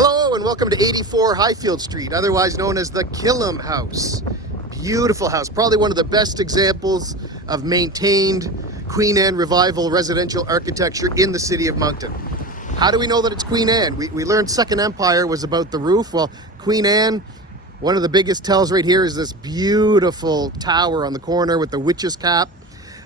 Hello and welcome to 84 Highfield Street, otherwise known as the Killam House. Beautiful house, probably one of the best examples of maintained Queen Anne Revival residential architecture in the city of Moncton. How do we know that it's Queen Anne? We learned Second Empire was about the roof. Well, Queen Anne, one of the biggest tells right here is this beautiful tower on the corner with the witch's cap.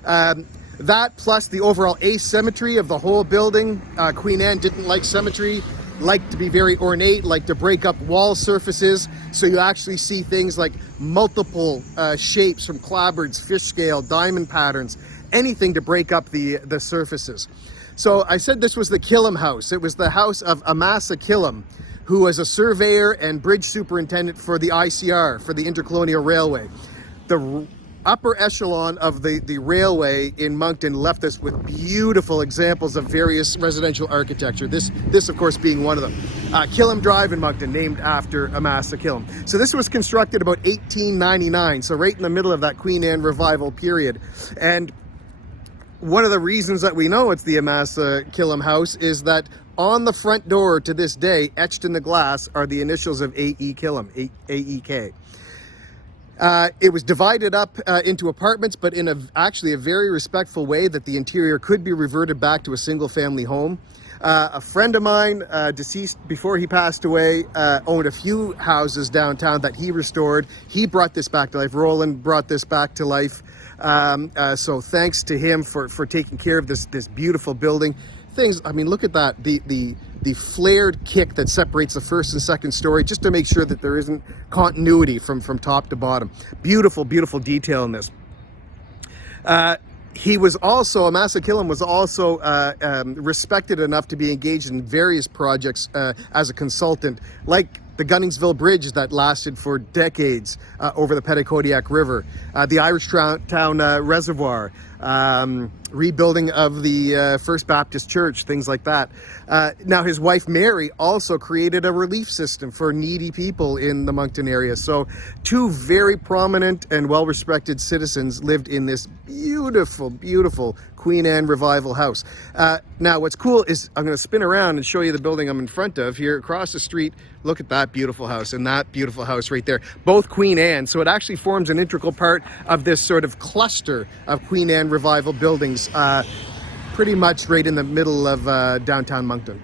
That plus the overall asymmetry of the whole building. Queen Anne didn't like symmetry, liked to be very ornate, liked to break up wall surfaces. So you actually see things like multiple shapes from clapboards, fish scale, diamond patterns, anything to break up the surfaces. So I said this was the Killam house. It was the house of Amasa Killam, who was a surveyor and bridge superintendent for the ICR, for the Intercolonial Railway. The upper echelon of the railway in Moncton left us with beautiful examples of various residential architecture. This of course being one of them. Killam Drive in Moncton, named after Amasa Killam. So this was constructed about 1899, so right in the middle of that Queen Anne Revival period. And one of the reasons that we know it's the Amasa Killam house is that on the front door to this day, etched in the glass, are the initials of A.E. Killam, A.E.K. It was divided up into apartments, but in actually a very respectful way that the interior could be reverted back to a single family home. A friend of mine, deceased before he passed away, owned a few houses downtown that he restored. He brought this back to life. Roland brought this back to life. So thanks to him for taking care of this beautiful building. I mean, look at that, the flared kick that separates the first and second story, just to make sure that there isn't continuity from top to bottom. Beautiful, beautiful detail in this. He was also, Amasa Killam was also respected enough to be engaged in various projects as a consultant, like the Gunningsville Bridge that lasted for decades over the Petitcodiac River, the Irish Town Reservoir, rebuilding of the First Baptist Church, things like that. Now his wife Mary also created a relief system for needy people in the Moncton area. So two very prominent and well-respected citizens lived in this beautiful, beautiful Queen Anne Revival house. Now what's cool is I'm going to spin around and show you the building I'm in front of here across the street. Look at that beautiful house and that beautiful house right there. Both Queen Anne. So it actually forms an integral part of this sort of cluster of Queen Anne Revival buildings, pretty much right in the middle of downtown Moncton.